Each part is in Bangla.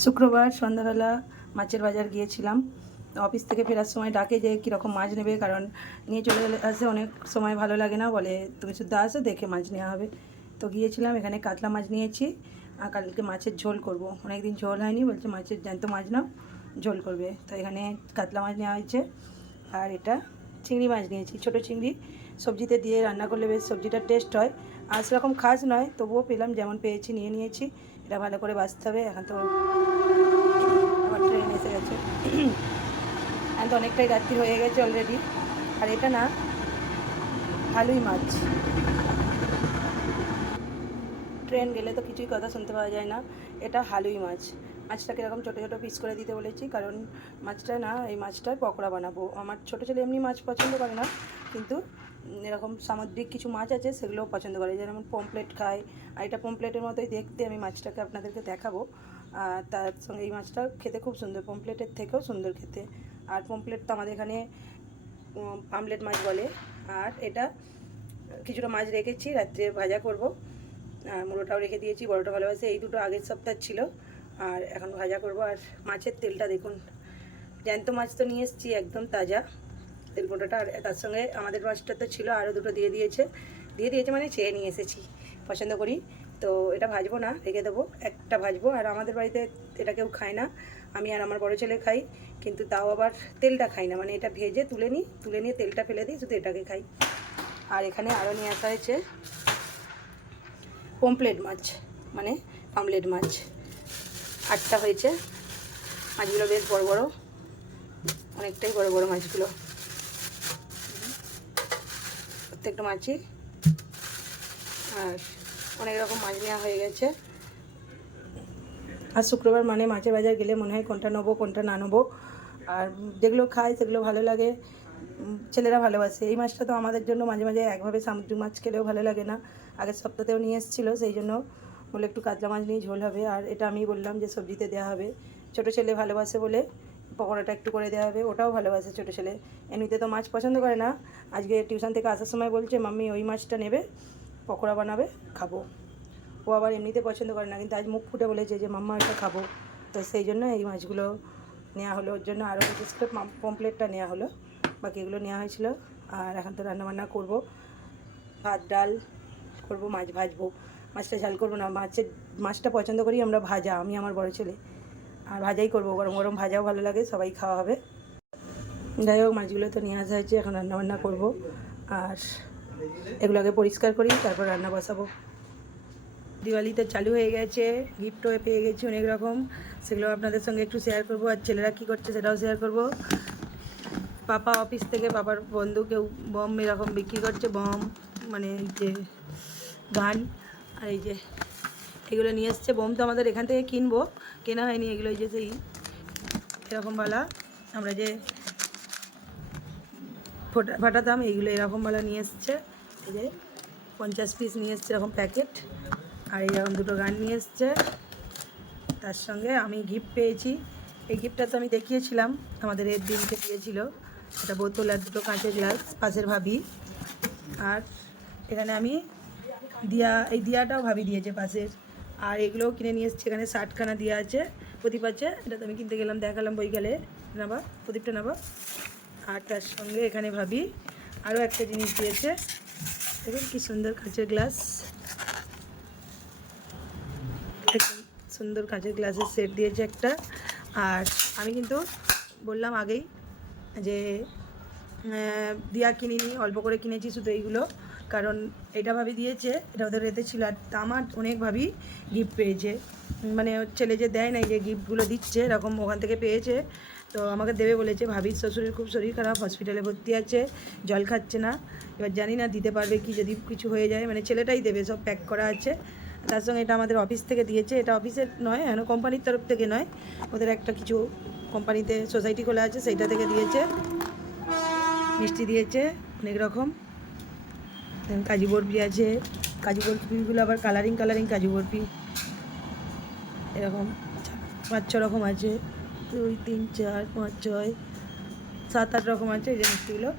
শুক্রবার সন্ধ্যাবেলা মাছের বাজার গিয়েছিলাম। অফিস থেকে ফেরার সময় ডাকে যে কীরকম মাছ নেবে, কারণ নিয়ে চলে গেলে আসে অনেক সময় ভালো লাগে না, বলে তুমি শুদ্ধ আসো, দেখে মাছ নেওয়া হবে। তো গিয়েছিলাম, এখানে কাতলা মাছ নিয়েছি, আর কালকে মাছের ঝোল করব। অনেক দিন ঝোল হয়নি, বলছে মাছের জ্যান্ত মাছ নাও, ঝোল করবে। তো এখানে কাতলা মাছ নেওয়া হয়েছে, আর এটা চিংড়ি মাছ নিয়েছি, ছোটো চিংড়ি। সবজিতে দিয়ে রান্না করলে বেশ সবজিটা টেস্ট হয় আর সেরকম খাস নয়, তবুও পেলাম যেমন পেয়েছি, নিয়ে নিয়েছি। এটা ভালো করে বাঁচতে হবে, এখন তো আমার ট্রেন এসে গেছে। এখন তো অনেকটাই রাত্রি হয়ে গেছে অলরেডি আর এটা না ভালোই মাছ। ট্রেন গেলে তো কিছুই কথা শুনতে পাওয়া যায় না। এটা হালুই মাছ। মাছটাকে এরকম ছোটো ছোটো পিস করে দিতে বলেছি, কারণ মাছটা না, এই মাছটার পকোড়া বানাবো। আমার ছোটো ছেলে এমনি মাছ পছন্দ করে না, কিন্তু এরকম সামুদ্রিক কিছু মাছ আছে, সেগুলোও পছন্দ করে। যেমন পমপ্লেট খায় আর এটা পমপ্লেটের মতোই দেখতে আমি মাছটাকে আপনাদেরকে দেখাবো। আর তার সঙ্গে এই মাছটা খেতে খুব সুন্দর পমপ্লেটের থেকেও সুন্দর খেতে। আর পমপ্লেট তো আমাদের এখানে আমলেট মাছ বলে। আর এটা কিছুটা মাছ রেখেছি, রাত্রে ভাজা করব। আর মুড়োটাও রেখে দিয়েছি বড়োটা ভালোবাসে, এই দুটো আগের সপ্তাহ ছিল। আর এখন ভাজা করব। আর মাছের তেলটা দেখুন, জ্যান্ত মাছ তো নিয়ে এসেছি, একদম তাজা। তেল পোটাটা আর তার সঙ্গে আমাদের মাছটা তো ছিল, আরও দুটো দিয়ে দিয়েছে। দিয়ে দিয়েছে মানে চেয়ে নিয়ে এসেছি, পছন্দ করি। তো এটা ভাজবো না, রেখে দেবো, একটা ভাজবো। আর আমাদের বাড়িতে এটা কেউ খায় না, আমি আর আমার বড় ছেলে খাই, কিন্তু তাও আবার তেলটা খাই না। মানে এটা ভেজে তুলে নিই, তুলে নিয়ে তেলটা ফেলে দিই, শুধু এটাকে খাই। আর এখানে আরও নিয়ে আসা হয়েছে পমপ্লেট মাছ মানে পামলেট মাছ। আটটা হয়েছে, মাছগুলো বেশ বড় বড়, অনেকটাই বড় বড় মাছগুলো। প্রত্যেকটা মাছই। আর অনেক রকম মাছ নেওয়া হয়ে গেছে। আর শুক্রবার মানে মাছের বাজার গেলে মনে হয় কোনটা নেব, কোনটা না নেব। আর যেগুলো খায় সেগুলো ভালো লাগে। ছেলেরা ভালোবাসে। এই মাছটা তো আমাদের জন্য মাঝে মাঝে একভাবে সামুদ্রিক মাছ খেলেও ভালো লাগে না। আগের সপ্তাহতেও নিয়ে এসেছিল, সেই জন্য বলে একটু কাতলা মাছ নিয়ে ঝোল হবে। আর এটা আমি বললাম যে সবজিতে দেওয়া হবে। ছোটো ছেলে ভালোবাসে বলে পকোড়াটা একটু করে দেওয়া হবে, ওটাও ভালোবাসে ছোটো ছেলে। এমনিতে তো মাছ পছন্দ করে না। আজকে টিউশন থেকে আসার সময় বলছে, মাম্মি, ওই মাছটা নেবে, পকোড়া বানাবে, খাব। ও আবার এমনিতে পছন্দ করে না, কিন্তু আজ মুখ ফুটে বলেছে যে, মাম্মা এটা খাব। তো সেই জন্য এই মাছগুলো নেওয়া হলো। ওর জন্য আরও বিশেষ করে পমপ্লেটটা নেওয়া হলো। বাকি এগুলো নেওয়া হয়েছিল। আর এখন তো রান্নাবান্না করব। ভাত, ডাল করব, মাছ ভাজবো। মাছটা ঝাল করব না। মাছের, মাছটা পছন্দ করি আমরা ভাজা, আমি আমার বড় ছেলে। আর ভাজাই করব, গরম গরম ভাজাও ভালো লাগে, সবাই খাওয়া হবে। যাই হোক, মাছগুলো তো নিয়ে আসা হয়েছে, এখন রান্নাবান্না করব। আর এগুলোকে পরিষ্কার করি, তারপর রান্না বসাবো। দিওয়ালি তো চালু হয়ে গেছে গিফটও পেয়ে গেছি অনেক রকম। সেগুলো আপনাদের সঙ্গে একটু শেয়ার করব, আর ছেলেরা কী করছে সেটাও শেয়ার করব। পাপা অফিস থেকে পাপার বন্ধু কেউ বম এরকম বিক্রি করছে বম মানে যে গান আর এই যে এগুলো নিয়ে এসছে। বোম তো আমাদের এখান থেকে কিনবো। কেনা হয়নি এগুলো যে সেই এরকমওয়ালা আমরা যে ফোটা ফাটাতাম এইগুলো এরকমওয়ালা নিয়ে এসছে। এই যে পঞ্চাশ পিস নিয়ে এসছে এরকম প্যাকেট আর এইরকম দুটো গান নিয়ে এসছে। তার সঙ্গে আমি গিফট পেয়েছি। এই গিফটটা তো আমি দেখিয়েছিলাম, আমাদের এর দিনকে দিয়েছিল। এটা বোতল আর দুটো কাঁচের গ্লাস, পাশের ভাবি। আর এখানে আমি দিয়া এই দিয়াটাও ভাবি দিয়েছে পাশের। আর এগুলোও কিনে নিয়ে এসেছি। এখানে ষাটখানা দিয়া আছে, প্রদীপ আছে, এটা তো আমি কিনতে গেলাম, দেখালাম বইকালে নেবা প্রদীপটা নেবা আর তার সঙ্গে এখানে ভাবি আরও একটা জিনিস দিয়েছে। দেখুন কি সুন্দর কাঁচের গ্লাস। সুন্দর কাঁচের গ্লাসের সেট দিয়েছে একটা। আর আমি কিন্তু বললাম আগেই যে দিয়া কিনিনি, অল্প করে কিনেছি শুধু এইগুলো। কারণ এটা ভাবি দিয়েছে, এটা ওদের এতে ছিল। আর আমার অনেকভাবেই গিফট পেয়েছে। মানে ছেলে যে দেয় না যে গিফটগুলো দিচ্ছে, এরকম ওখান থেকে পেয়েছে। তো আমাকে দেবে বলেছে, ভাবির শ্বশুরের খুব শরীর খারাপ হসপিটালে ভর্তি আছে, জল খাচ্ছে না। এবার জানি না দিতে পারবে কি যদি কিছু হয়ে যায়। মানে ছেলেটাই দেবে, সব প্যাক করা আছে। তার সঙ্গে এটা আমাদের অফিস থেকে দিয়েছে। এটা অফিসের নয়, এখন কোম্পানির তরফ থেকে নয়। ওদের একটা কিছু কোম্পানিতে সোসাইটি খোলা আছে, সেইটা থেকে দিয়েছে। মিষ্টি দিয়েছে, অনেক রকম। কাজু বরফি আছে। কাজু বরফিগুলো আবার কালারিং কালারিং কাজু বরফি। এরকম পাঁচ ছ রকম আছে। দুই, তিন, চার, পাঁচ, ছয়, সাত, আট রকম আছে এই যে মিষ্টিগুলো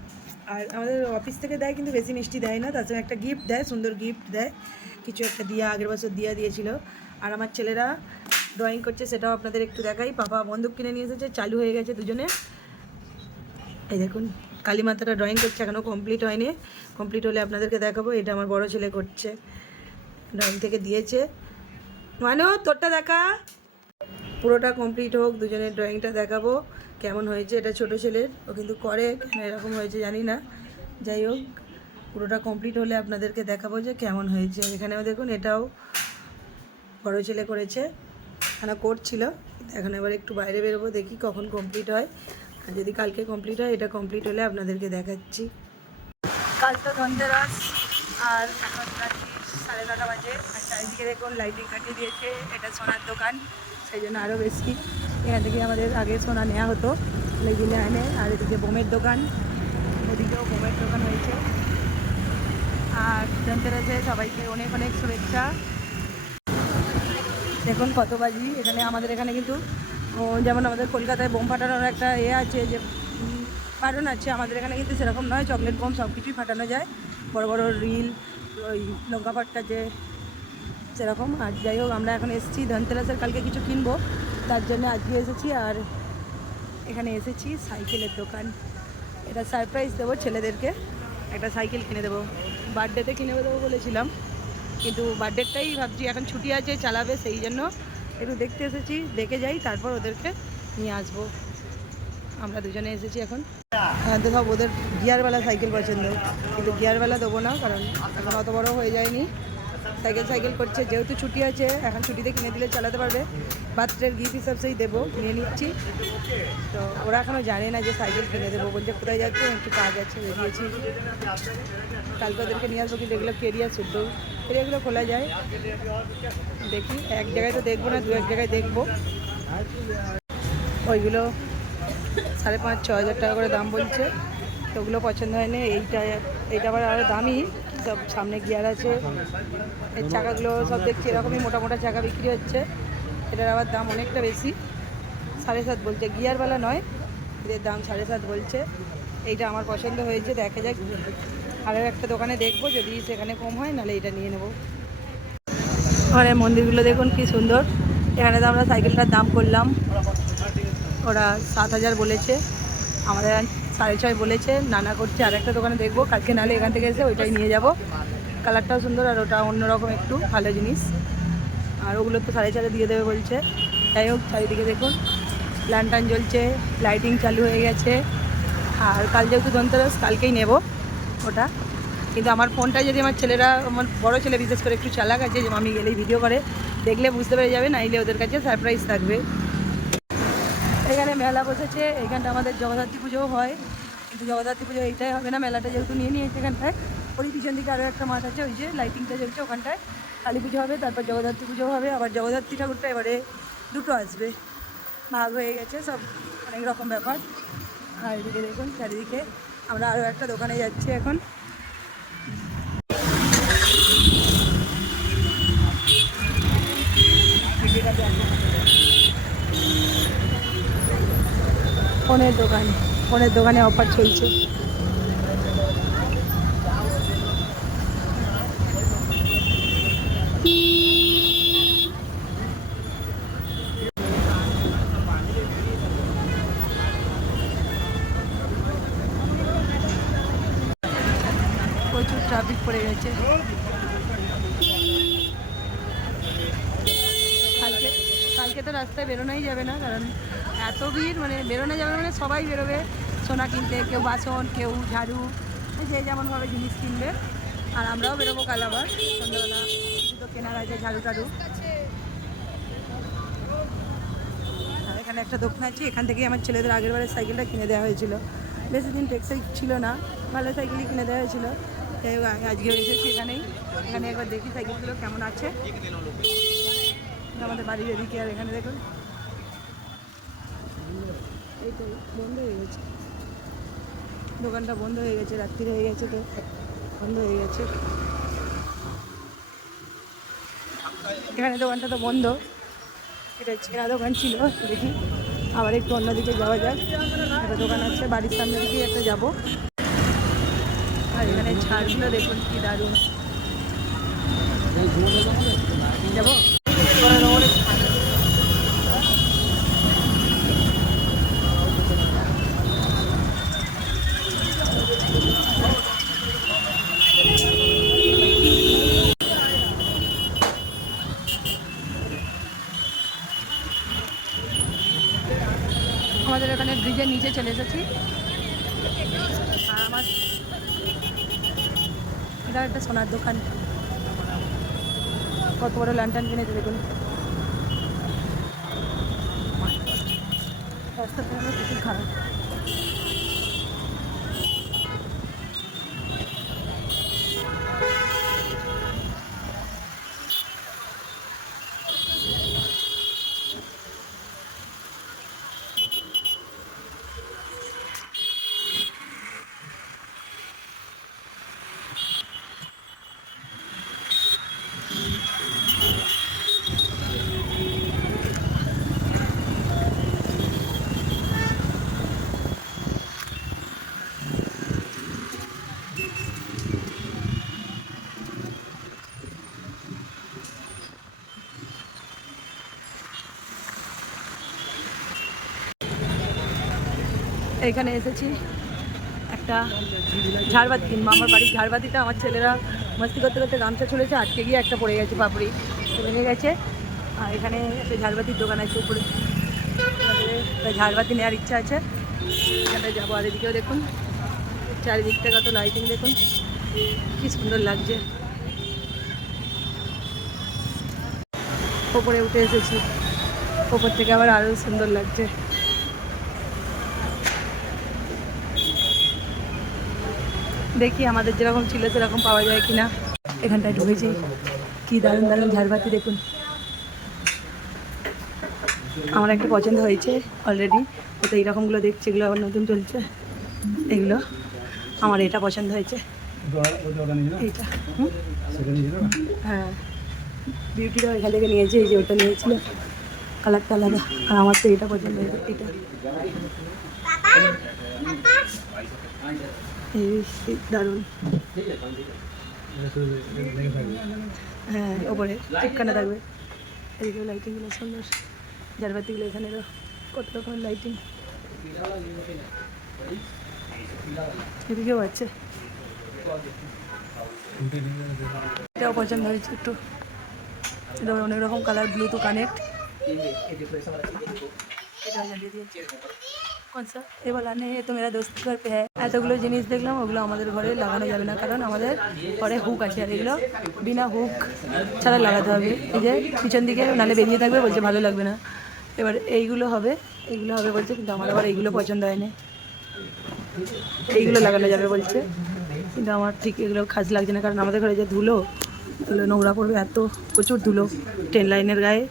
আর আমাদের অফিস থেকে দেয় কিন্তু বেশি মিষ্টি দেয় না সঙ্গে একটা গিফট দেয়, সুন্দর গিফট দেয়। কিছু একটা দিয়া, আগের বছর দিয়া দিয়েছিল। আর আমার ছেলেরা ড্রয়িং করছে, সেটাও আপনাদের একটু দেখাই। পাপা বন্দুক কিনে নিয়ে এসেছে, চালু হয়ে গেছে দুজনে এই দেখুন কালীমাতাটা ড্রয়িং করছে এখনও কমপ্লিট হয়নি। কমপ্লিট হলে আপনাদেরকে দেখাবো, এটা আমার বড় ছেলে করছে। ড্রয়িং থেকে দিয়েছে। মানো, তোরটা দেখা। পুরোটা কমপ্লিট হোক, দুজনের ড্রয়িংটা দেখাবো, কেমন হয়েছে, এটা ছোট ছেলের। ও কিন্তু করে, কেন এরকম হয়েছে জানি না। যাই হোক, পুরোটা কমপ্লিট হলে আপনাদেরকে দেখাবো যে কেমন হয়েছে। এখানেও দেখুন, এটাও বড় ছেলে করেছে। এখানে করছিল, এখন এবার একটু বাইরে বেরোবো, দেখি কখন কমপ্লিট হয়। যদি কালকে কমপ্লিট হয়, এটা কমপ্লিট হলে আপনাদেরকে দেখাচ্ছি। কাল তো ধনতেরাস আর এখন রাত্রি সাড়ে নটা বাজে। আর চারিদিকে দেখুন লাইটিং কাটিয়ে দিয়েছে। এটা সোনার দোকান, সেই জন্য আরও বেশি। এখান থেকে আমাদের আগে সোনা নেওয়া হতো লেগিলে আনে আর এদিকে বোমের দোকান, ওদিকেও বোমের দোকান হয়েছে। আর ধনতেরাসে সবাইকে অনেক অনেক শুভেচ্ছা। দেখুন কত বাজি। এখানে আমাদের এখানে কিন্তু যেমন আমাদের কলকাতায় বোম ফাটানোর একটা এ আছে যে বারণ আছে, আমাদের এখানে কিন্তু সেরকম নয়, চকলেট বোম সব কিছুই ফাটানো যায়। বড় বড় রিল, ওই লঙ্কা ফাটকা যে, সেরকম। আর যাই হোক, আমরা এখন এসেছি, ধনতেরাসের কালকে কিছু কিনবো, তার জন্য আজকে এসেছি আর এখানে এসেছি, সাইকেলের দোকান। এটা সারপ্রাইজ দেবো ছেলেদেরকে। একটা সাইকেল কিনে দেবো। বার্থডেতে কিনে দেবো বলেছিলাম, কিন্তু বার্থডেটাই ভাবছি, এখন ছুটি আছে, চালাবে সেই জন্য। একটু দেখতে এসেছি, দেখে যাই, তারপর ওদেরকে নিয়ে আসব। আমরা দুজনে এসেছি এখন। হ্যাঁ তো সব ওদের গিয়ারওয়ালা সাইকেল পছন্দ। কিন্তু গিয়ারওয়ালা দেবো না, কারণ এখন অত বড় হয়ে যায়নি। সাইকেল সাইকেল করছে, যেহেতু ছুটি আছে, এখন ছুটিতে কিনে দিলে চালাতে পারবে। বার্থডের গিফট হিসাবেই দেবো নিয়ে নিচ্ছি। তো ওরা এখনও জানে না যে সাইকেল কিনে দেবো, বলছে কোথায় যাচ্ছে, একটু কাজ আছে বেরিয়েছি। কালকে ওদেরকে নিয়ে আসব, কিন্তু এগুলো কেরিয়ার শুদ্ধ। কেরিয়ারগুলো খোলা যায়। দেখি, এক জায়গায় তো দেখব না, দু এক জায়গায় দেখব। ওইগুলো সাড়ে পাঁচ, ছ হাজার টাকা করে দাম বলছে। তো ওগুলো পছন্দ হয়নি, এইটা এইটা আবার আরও দামি। সব সামনে গিয়ার আছে। এর চাকাগুলো সব দেখছি এরকমই মোটা মোটা চাকা বিক্রি হচ্ছে। এটার আবার দাম অনেকটা বেশি। সাড়ে সাত বলছে, গিয়ারওয়ালা নয়, এদের দাম সাড়ে সাত বলছে। এইটা আমার পছন্দ হয়েছে, দেখা যাক। আরও একটা দোকানে দেখব, যদি সেখানে কম হয়, নাহলে এটা নিয়ে নেব। ওখানে মন্দিরগুলো দেখুন কি সুন্দর। এখানে তো আমরা সাইকেলটার দাম করলাম। ওরা সাত হাজার বলেছে। আমাদের সাড়ে ছয় বলেছে, নানা করছে আর একটা দোকানে দেখব, কালকে নাহলে এখান থেকে এসে ওইটাই নিয়ে যাব। কালারটাও সুন্দর আর ওটা অন্যরকম একটু, ভালো জিনিস। আর ওগুলো তো সাড়ে চারে দিয়ে দেবে বলছে। যাই হোক, চারিদিকে দেখুন ল্যান্টান জ্বলছে লাইটিং চালু হয়ে গেছে। আর কাল যেহেতু ধনতেরাস, কালকেই নেব ওটা। কিন্তু আমার ফোনটা যদি আমার ছেলেরা, আমার বড় ছেলে বিশেষ করে একটু চালাক আছে, যে আমি গেলেই ভিডিও করে, দেখলে বুঝতে পেরে যাবে, নাইলে ওদের কাছে সারপ্রাইজ থাকবে। এখানে মেলা বসেছে, এখানটা আমাদের জগদ্ধাত্রী পুজোও হয়। কিন্তু জগদ্ধাত্রী পুজো এইটাই হবে না, মেলাটা যেহেতু নিয়ে নিয়েছে এখানটায়। ওই পিছন দিকে আরও একটা মাঠ আছে, ওই যে লাইটিংটা জ্বলছে ওখানটায়। কালী পুজো হবে, তারপর জগদ্ধাত্রী পুজো হবে, আবার জগদ্ধাত্রী ঠাকুরটা এবারে দুটো আসবে। ভাগ হয়ে গেছে, সব অনেক রকম ব্যাপার। আর এদিকে দেখুন, চারিদিকে আমরা আরও একটা দোকানে যাচ্ছি এখন। ফোনের দোকান, ফোনের দোকানে অফার চলছে। প্রচুর ট্রাফিক পড়ে গেছে। কালকে কালকে তো রাস্তায় বেরোনোই যাবে না, কারণ এত ভিড় মানে বেরোনো যাবে মানে সবাই বেরোবে। সোনা কিনতে, কেউ বাসন, কেউ ঝাড়ু যে যেমনভাবে জিনিস কিনবে। আর আমরাও বেরোবো কাল আবার, সন্ধ্যাবেলা। কিছু তো কেনার আছে, ঝাড়ু টাড়ু। আর এখানে একটা দোকান আছে, এখান থেকেই আমার ছেলেদের আগের বারের সাইকেলটা কিনে দেওয়া হয়েছিল। বেশি দিন টেক্সাই ছিল না, ভালো সাইকেলই কিনে দেওয়া হয়েছিল। আমি আজকে এসেছি এখানেই। এখানে একবার দেখি সাইকেলগুলো কেমন আছে। আমাদের বাড়ির এদিকে আর এখানে দেখুন। এই তো বন্ধ হয়ে গেছে। দোকানটা বন্ধ হয়ে গেছে, রাত্রি হয়ে গেছে তো, বন্ধ হয়ে গেছে। এখানে দোকানটা তো বন্ধ, এটা চেনা দোকান ছিল, দেখি। আবার একটু অন্যদিকে যাওয়া যাক। একটা দোকান আছে, বাড়ির সামনে দিকে একটা যাব। আর এখানে ছাড়গুলো দেখুন কি দারুণ। যাব আমাদের এখানে ব্রিজের নিচে চলে এসেছি। আমার এটা একটা সোনার দোকান। কত বড় ল্যান্টার্ন কিনেছে দেখুন। রাস্তাটা প্রচুর খারাপ এখানে এসেছি। একটা ঝাড়বাতি কিনবো। আমার বাড়ির ঝাড়বাতিটা আমার ছেলেরা মস্তি করতে করতে গামছা চলেছে আজকে গিয়ে একটা পড়ে গেছে পাপড়ি ভেঙে গেছে। আর এখানে একটা ঝাড়বাতির দোকান আছে উপরে। ঝাড়বাতি নেওয়ার ইচ্ছা আছে। এখানে যাব আর এদিকেও দেখুন। চারিদিক থেকে কত লাইটিং দেখুন। কি সুন্দর লাগছে। ওপরে উঠে এসেছি। ওপর থেকে আবার আরও সুন্দর লাগছে। দেখি আমাদের যেরকম ছিল সেরকম পাওয়া যায় কিনা। এখানটায় ঢুকেছি। কি দারুণ দারুণ ঝাড়বাতি, দেখুন। আমার একটা পছন্দ হয়েছে অলরেডি তো এইরকমগুলো দেখছি, এগুলো আবার নতুন চলছে। এগুলো আমার এটা পছন্দ হয়েছে। হ্যাঁ। বিউটিটাও এখান থেকে নিয়েছে, এই যে ওটা নিয়েছিল। কালারটা আলাদা, আর আমার তো এটা পছন্দ হয়েছে, এটা। দারুণ। হ্যাঁ ওপরে টিপকানা থাকবে। এদিকে লাইটিংগুলো সুন্দর। ঝাড়বাতিগুলো এখানে কত রকম লাইটিং এদিকেও আছে। এটাও পছন্দ হয়েছে একটু। অনেক রকম কালার ব্লুটুথ কানেক্ট এটা জ্বালিয়ে দিয়েছে নেই, এ তো মেরা দোস্ত ঘর পে হ্যাঁ এতগুলো জিনিস দেখলাম, ওগুলো আমাদের ঘরে লাগানো যাবে না, কারণ আমাদের ঘরে হুক আছে। আর এগুলো বিনা হুক ছাড়া লাগাতে হবে। এই যে পিছন দিকে নালে বেরিয়ে থাকবে, বলছে ভালো লাগবে না। এবার এইগুলো হবে এইগুলো হবে বলছে, কিন্তু আমার আবার এইগুলো পছন্দ হয়নি। এইগুলো লাগানো যাবে বলছে, কিন্তু আমার ঠিক এগুলো খাস লাগছে না, কারণ আমাদের ঘরে যে ধুলো নোংরা পড়বে, এত প্রচুর ধুলো ট্রেন লাইনের গায়ে।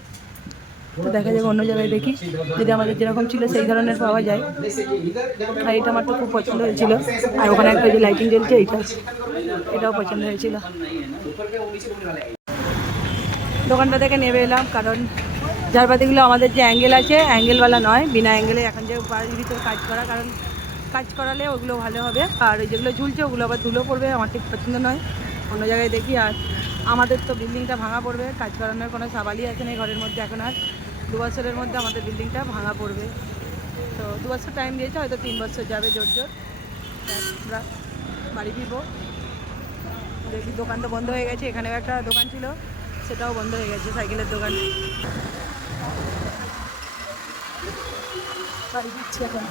তো দেখা যাবে অন্য জায়গায় দেখি। যদি আমাদের যেরকম ছিল সেই ধরনের পাওয়া যায়। আর এটা আমার তো খুব পছন্দ হয়েছিল। আর ওখানে একটা যে লাইটিং জ্বলছে এইটা এটাও পছন্দ হয়েছিল। দোকানটা থেকে নেবে এলাম, কারণ ঝাড়বাতিগুলো আমাদের যে অ্যাঙ্গেল আছে অ্যাঙ্গেলওয়ালা নয়, বিনা অ্যাঙ্গেলে এখন যে বাড়ির ভিতরে কাজ করা, কারণ কাজ করালে ওগুলো ভালো হবে। আর ওই যেগুলো ঝুলছে, ওগুলো আবার ধুলো পড়বে, আমার ঠিক পছন্দ নয়। অন্য জায়গায় দেখি, আর আমাদের তো বিল্ডিংটা ভাঙা পড়বে, কাজ করানোর কোনো সাবালই আছে না ঘরের মধ্যে এখন আর। দু বছরের মধ্যে আমাদের বিল্ডিংটা ভাঙা পড়বে। তো দু বছর টাইম দিয়েছে, হয়তো তিন বছর যাবে জোর জোর। আমরা বাড়ি ফিরবো। দেখি, দোকান তো বন্ধ হয়ে গেছে, এখানেও একটা দোকান ছিল, সেটাও বন্ধ হয়ে গেছে, সাইকেলের দোকান। এখন।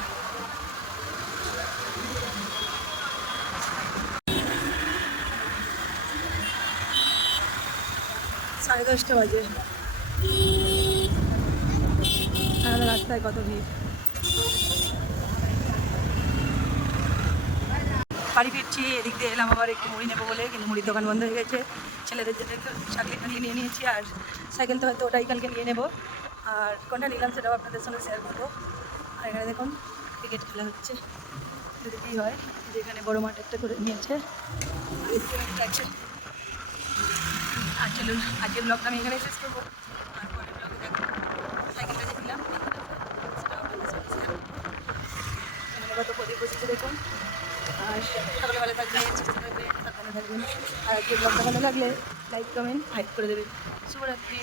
সাড়ে দশটা বাজে। এখন রাস্তায় কত ভিড়? বাড়ি ফিরছি, এদিক দিয়ে এলাম আবার একটু মুড়ি নেব বলে, কিন্তু মুড়ির দোকান বন্ধ হয়ে গেছে। ছেলেদের জন্য একটু চাকরিটা নিয়ে নিয়ে নিয়েছি আর সাইকেল তো হয়তো ওটাই কালকে নিয়ে নেব। আর কোনটা নিলাম সেটাও আপনাদের সঙ্গে শেয়ার করব। আর এখানে দেখুন ক্রিকেট খেলা হচ্ছে। যদি কী হয়, যেখানে বড় মাঠ একটা করে নিয়েছে। আর চলুন, আজকের ব্লগটা আমি এখানে শেষ করব আর পরের ব্লগে দেখো সাইকেলটা যে নিলাম সেটা আপনাদের সঙ্গে শেয়ার করব এখানে কত প্রদীপ বসেছে, দেখুন। আর সকলে ভালো থাকবেন, সুস্থ থাকবেন থাকবেন। আর আজকের ব্লগটা ভালো লাগলে লাইক কমেন্ট করে দেবেন। শুভরাত্রি।